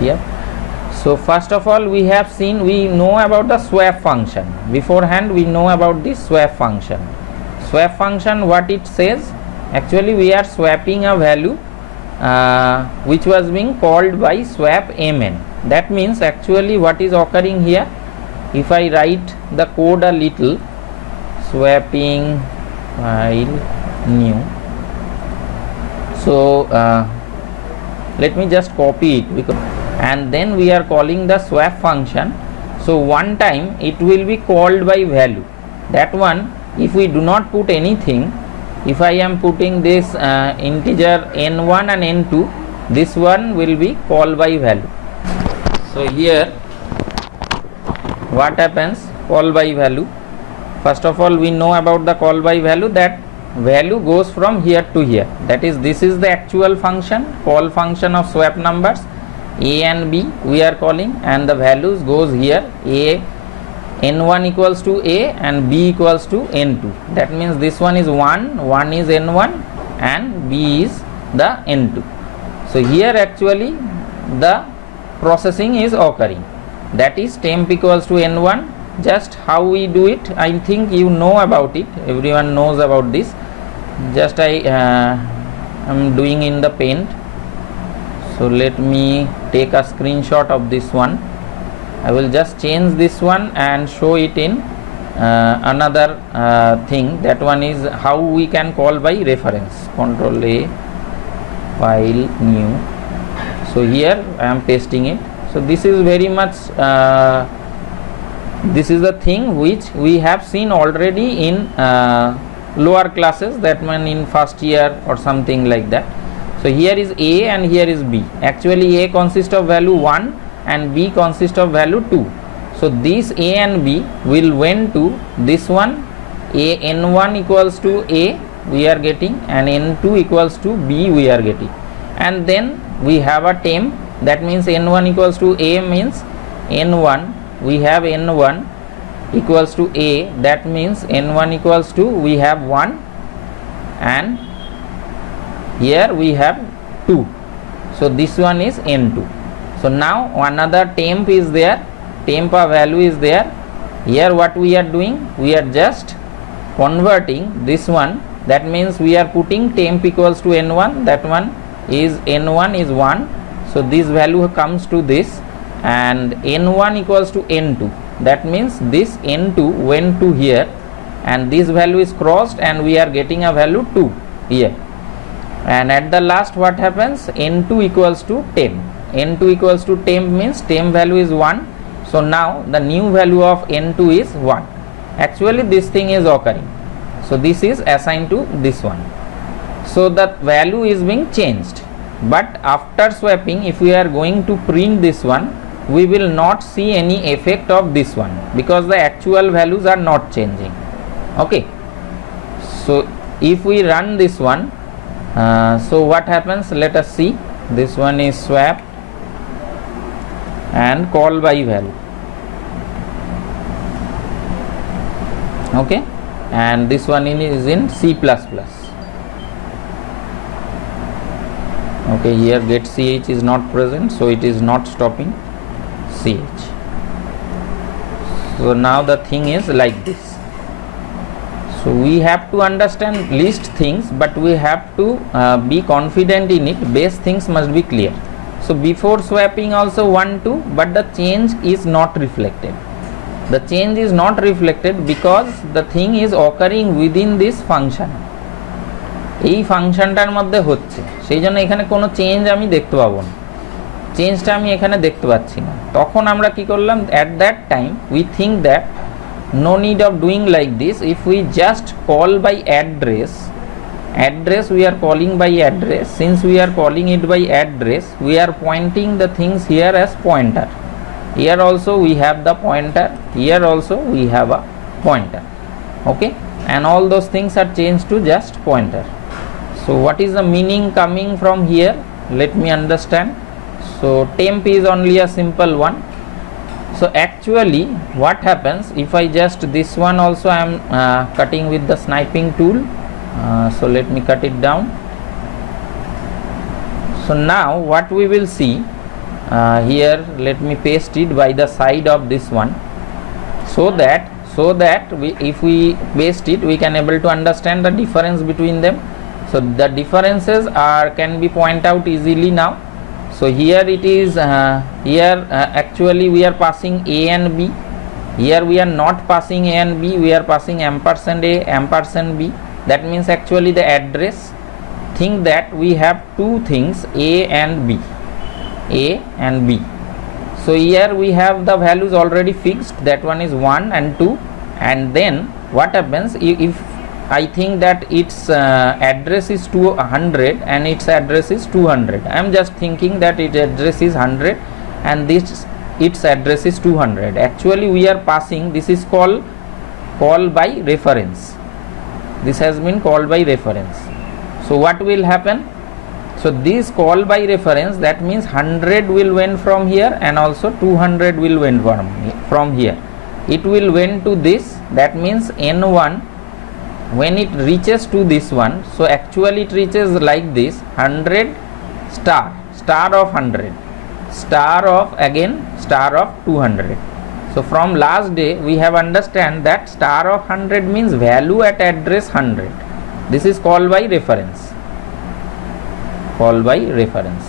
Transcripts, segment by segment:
here. So first of all, we have seen, we know about the swap function. Beforehand we know about the swap function. Swap function, what it says, actually we are swapping a value which was being called by swap mn. That means actually what is occurring here, if I write the code a little, swapping file new. So let me just copy it, because and then we are calling the swap function. So one time it will be called by value. That one, if we do not put anything, if I am putting this integer n1 and n2, this one will be called by value. So here what happens, call by value. First of all, we know about the call by value, that value goes from here to here. That is, this is the actual function, call function of swap numbers a and b we are calling, and the values goes here, a n1 equals to a and b equals to n2. That means this one is 1 is n1 and b is the n2. So here actually the processing is occurring, that is temp equals to n1. Just how we do it, I think you know about it, everyone knows about this. Just I am doing in the Paint. So let me take a screenshot of this one. I will just change this one and show it in another thing. That one is how we can call by reference. Control A, file new. So here I am pasting it. So this is very much this is the thing which we have seen already in lower classes, that means in first year or something like that. So here is a and here is b. Actually a consists of value 1 and b consists of value 2. So this a and b will went to this one, a n1 equals to a we are getting and n2 equals to b we are getting, and then we have a temp. That means n1 equals to a means n1, we have n1 equals to a, that means n1 equals to we have 1 and here we have 2. So this one is n2. So now another temp is there, temp a value is there. Here what we are doing, we are just converting this one. That means we are putting temp equals to n1, that one is n1 is 1. So this value comes to this, and n1 equals to n2. That means this n2 went to here and this value is crossed and we are getting a value 2 here. And at the last what happens, n2 equals to 10. n2 equals to 10 means temp value is 1. So now the new value of n2 is 1. Actually this thing is occurring. So this is assigned to this one. So the value is being changed. But after swapping, if we are going to print this one, we will not see any effect of this one because the actual values are not changing. Okay. So if we run this one, so what happens, let us see. This one is swap and call by value. Okay, and this one is in C++. Okay, here get ch is not present, so it is not stopping ch. So now the thing is like this. So we have to understand least things, but we have to be confident in it. Base things must be clear. So before swapping also 1 2, but the change is not reflected. The change is not reflected because the thing is occurring within this function. এই ফাংশনটার মধ্যে হচ্ছে, সেই জন্য এখানে কোনো change আমি দেখতে পাবো না, চেঞ্জটা আমি এখানে দেখতে পাচ্ছি না। তখন আমরা কি করলাম, at that time we think that no need of doing like this. If we just call by address we are calling by address. Since we are calling it by address, we are pointing the things here as pointer. Here also we have the pointer, here also we have a pointer. Okay, and all those things are changed to just pointer. So what is the meaning coming from here, let me understand. So temp is only a simple one. So actually what happens, if I just this one also I am cutting with the sniping tool. So let me cut it down. So now what we will see, here let me paste it by the side of this one, so that if we paste it, we can able to understand the difference between them. So the differences can be point out easily now. So here it is, actually we are passing a and b. Here we are not passing a and b, we are passing ampersand a, ampersand b. That means actually the address, think that we have two things, a and b, a and b. So here we have the values already fixed, that one is 1 and 2, and then what happens if I think that its address is 200 and its address is 200. I am just thinking that its address is 100 and its address is 200. Actually we are passing, this is called call by reference. This has been called by reference. So what will happen? So this call by reference, that means 100 will went from here and also 200 will went from here. It will went to this, that means n1 when it reaches to this one. So actually it reaches like this, 100 star of 100, star of again star of 200. So from last day we have understand that star of 100 means value at address 100. This is called by reference, call by reference.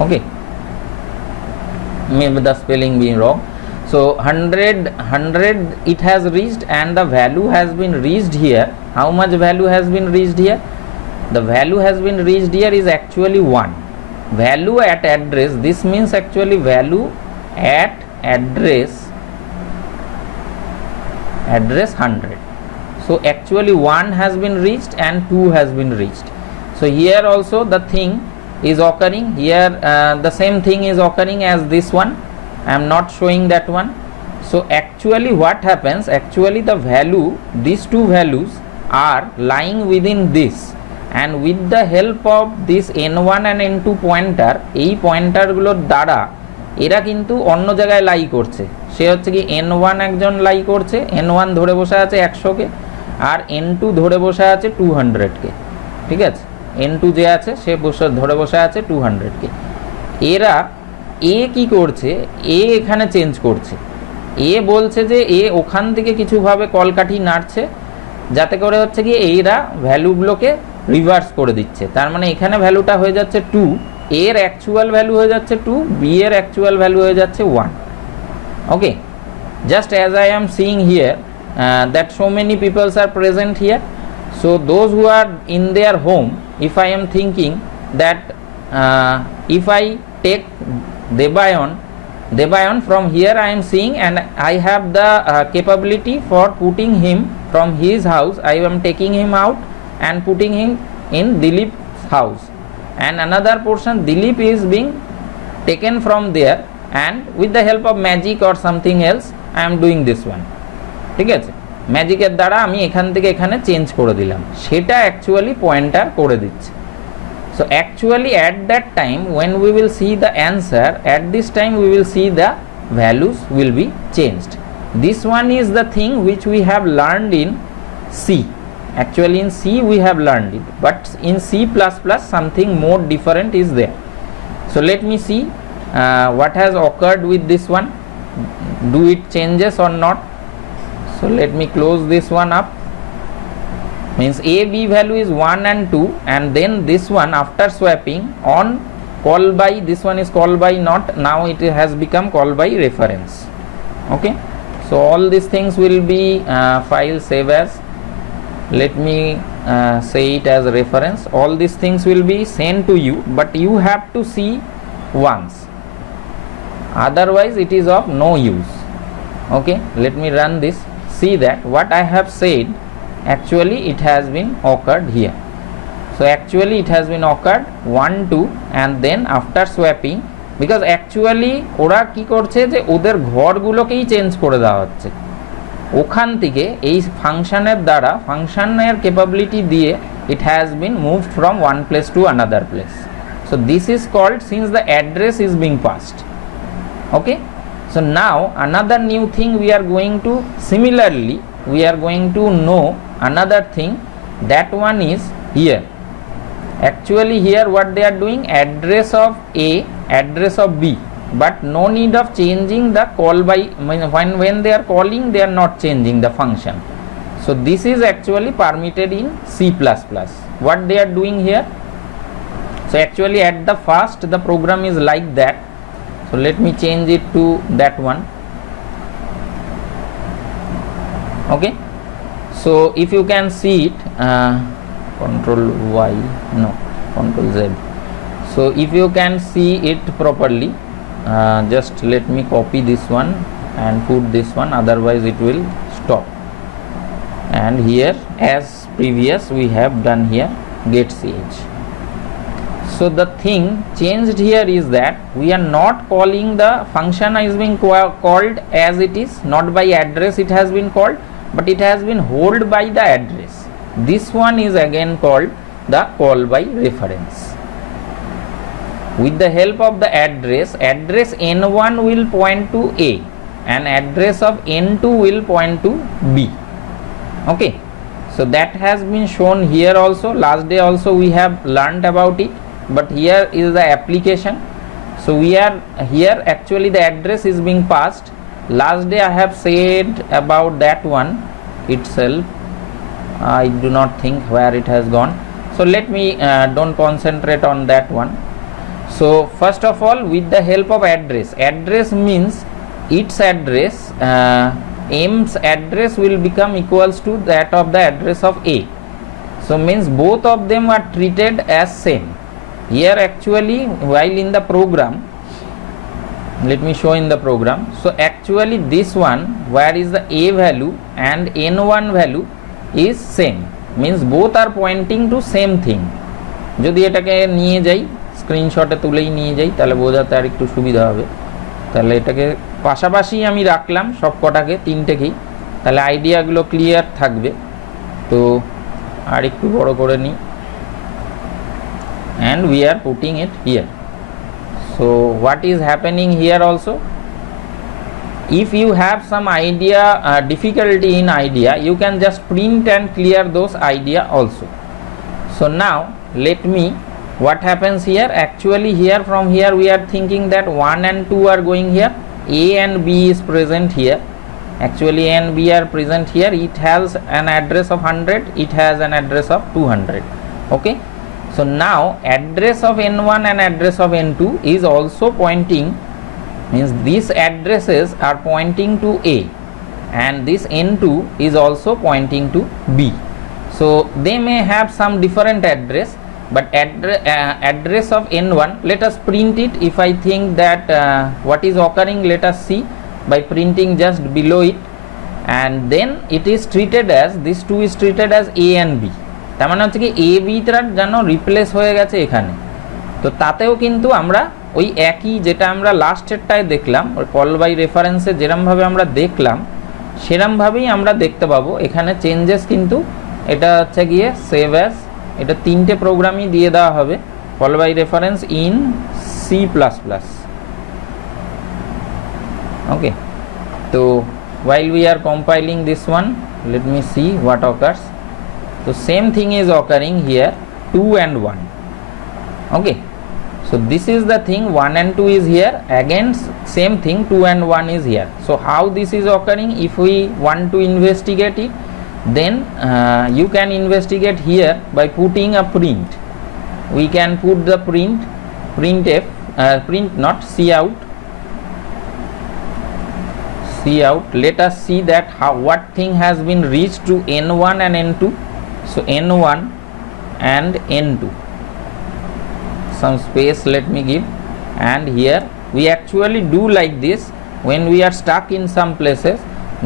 Okay, maybe the spelling being wrong. So 100 it has reached and the value has been reached here. How much value has been reached here? The value has been reached here is actually 1. Value at address, this means actually value at address 100. So actually 1 has been reached and 2 has been reached. So here also the thing is occurring here, the same thing is occurring as this one. I am not showing that one. So actually what happens, actually the value, these two values are lying within this, and with the help of this n1 and n2 pointer, এই পয়েন্টারগুলোর দ্বারা এরা কিন্তু অন্য জায়গায় লাই করছে। সে হচ্ছে কি n1 একজন লাই করছে, n1 ধরে বসে আছে 100 কে আর n2 ধরে বসে আছে 200 কে, ঠিক আছে, n2 যে আছে সে ধরে বসে আছে 200 কে। এরা এ কি করছে, এ এখানে চেঞ্জ করছে, এ বলছে যে এ ওখান থেকে কিছুভাবে কলকাঠি নাড়ছে যাতে করে হচ্ছে কি এইরা ভ্যালুগুলোকে রিভার্স করে দিচ্ছে। তার মানে এখানে ভ্যালুটা হয়ে যাচ্ছে 2, এর অ্যাকচুয়াল ভ্যালু হয়ে যাচ্ছে 2, বি এর অ্যাকচুয়াল ভ্যালু হয়ে যাচ্ছে 1। Okay, just as I am seeing here that so many peoples are present here. So those who are in their home, if I am thinking that if I take Debayon from here, I am seeing and I have the capability for putting him from his house, I am taking him out and putting him in Dilip's house, and another portion Dilip is being taken from there, and with the help of magic or something else I am doing this one, ঠিক আছে, ম্যাজিকের দ্বারা আমি এখান থেকে এখানে change করে দিলাম, সেটা অ্যাকচুয়ালি পয়েন্টার করে দিচ্ছে। So actually at that time when we will see the answer, at this time we will see the values will be changed. This one is the thing which we have learned in C. Actually in C we have learned it, but in C++ something more different is there. So let me see what has occurred with this one. Do it changes or not? So let me close this one up. Means a b value is 1 and 2, and then this one after swapping on call by, this one is call by not, now it has become call by reference. Okay, so all these things will be file save as, let me say it as reference. All these things will be sent to you, but you have to see once, otherwise it is of no use. Okay, let me run this, see that what I have said actually it has been occurred here. So actually it has been occurred 1 2, and then after swapping, because actually ওরা কি করছে যে ওদের ঘরগুলোকেই change করে দেওয়া হচ্ছে, ওখান থেকে এই ফাংশনের দ্বারা, ফাংশনের ক্যাপাবিলিটি দিয়ে it has been moved from one place to another place. So this is called, since the address is being passed. Okay, so now another new thing we are going to, similarly we are going to know another thing, that one is here. Actually here what they are doing, address of A, address of B, but no need of changing the call by, when they are calling they are not changing the function. So this is actually permitted in C++. What they are doing here, so actually at the first the program is like that. So let me change it to that one. Okay, so if you can see it, control Y, no, control Z. So if you can see it properly, just let me copy this one and put this one, otherwise it will stop. And here as previous we have done here get ch. So the thing changed here is that we are not calling, the function is being called as it is, not by address it has been called, but it has been held by the address. This one is again called the call by reference. With the help of the address n1 will point to A and address of n2 will point to B. Okay, so that has been shown here also. Last day also we have learned about it, but here is the application. So we are here, actually the address is being passed. Last day I have said about that one itself. I do not think where it has gone, so let me don't concentrate on that one. So first of all, with the help of address means its address, M's address will become equals to that of the address of A. So means both of them are treated as same. Here actually while in the program, let me show in the program. So actually this one, where is the A value and n1 value is same, means both are pointing to same thing. যদি এটাকে নিয়ে যাই স্ক্রিনশটে তুলেই নিয়ে যাই তাহলে বোঝাতে আর একটু সুবিধা হবে। তাহলে এটাকে পাশাপাশি আমি রাখলাম সব কটাকে, তিনটেকেই, তাহলে আইডিয়াগুলো ক্লিয়ার থাকবে। তো আর একটু বড় করে নিই, and we are putting it here. So what is happening here also, if you have some idea, difficulty in idea, you can just print and clear those idea also. So now let me, what happens here, actually here from here we are thinking that 1 and 2 are going here, A and B is present here, actually A and B are present here. It has an address of 100, it has an address of 200. Okay, so now address of n1 and address of n2 is also pointing, means these addresses are pointing to A and this n2 is also pointing to B. So they may have some different address, but address of n1, let us print it. If I think that what is occurring, let us see by printing just below it, and then it is treated as, this 2 is treated as A and B. তার মানে হচ্ছে কি A B টা যেন replace হয়ে গেছে এখানে। তো তাতেও কিন্তু আমরা ওই একই, যেটা আমরা লাস্টেরটায় দেখলাম ওই কল বাই রেফারেন্সে যেরমভাবে আমরা দেখলাম সেরমভাবেই আমরা দেখতে পাবো। এখানে চেঞ্জেস কিন্তু এটা হচ্ছে গিয়ে সেভ অ্যাজ, এটা তিনটে প্রোগ্রামই দিয়ে দেওয়া হবে, call by reference in C++। Okay, তো while we are compiling this one, let me see what occurs. So same thing is occurring here, 2 and 1. Okay, so this is the thing, 1 and 2 is here, again same thing, 2 and 1 is here. So how this is occurring, if we want to investigate it, then you can investigate here by putting a print. We can put the printf, print not cout. Let us see that how, what thing has been reached to n1 and n2. So n1 and n2, some space let me give, and here we actually do like this. When we are stuck in some places,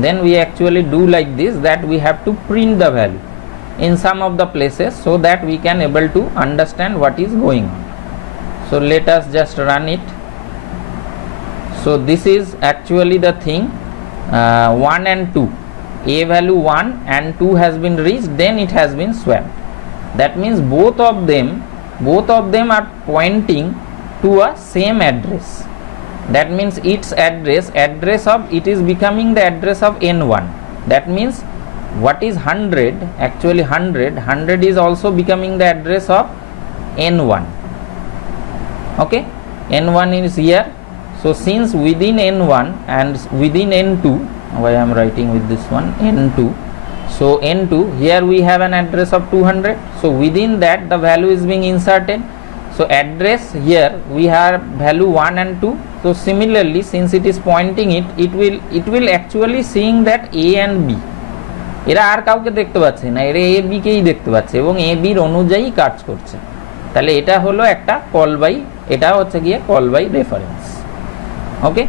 then we actually do like this, that we have to print the value in some of the places so that we can able to understand what is going on. So let us just run it. So this is actually the thing, 1 and 2, A value 1 and 2 has been reached, then it has been swapped. That means both of them are pointing to a same address. That means its address of it is becoming the address of n1. That means what is 100, actually 100 is also becoming the address of n1. Okay, n1 is here. So since within n1 and within n2, why I am writing with this one n2, so n2, here we have an address of 200, so within that the value is being inserted. So address here we have value 1 and 2. So similarly, since it is pointing it will actually seeing that a and b, এরা আর কাউকে দেখতে পাচ্ছে না, এরা a b কেই দেখতে পাচ্ছে এবং a b এর অনুযায়ী কাজ করছে। তাহলে এটা হলো একটা কল বাই, এটা হচ্ছে গিয়ে কল বাই রেফারেন্স। ওকে।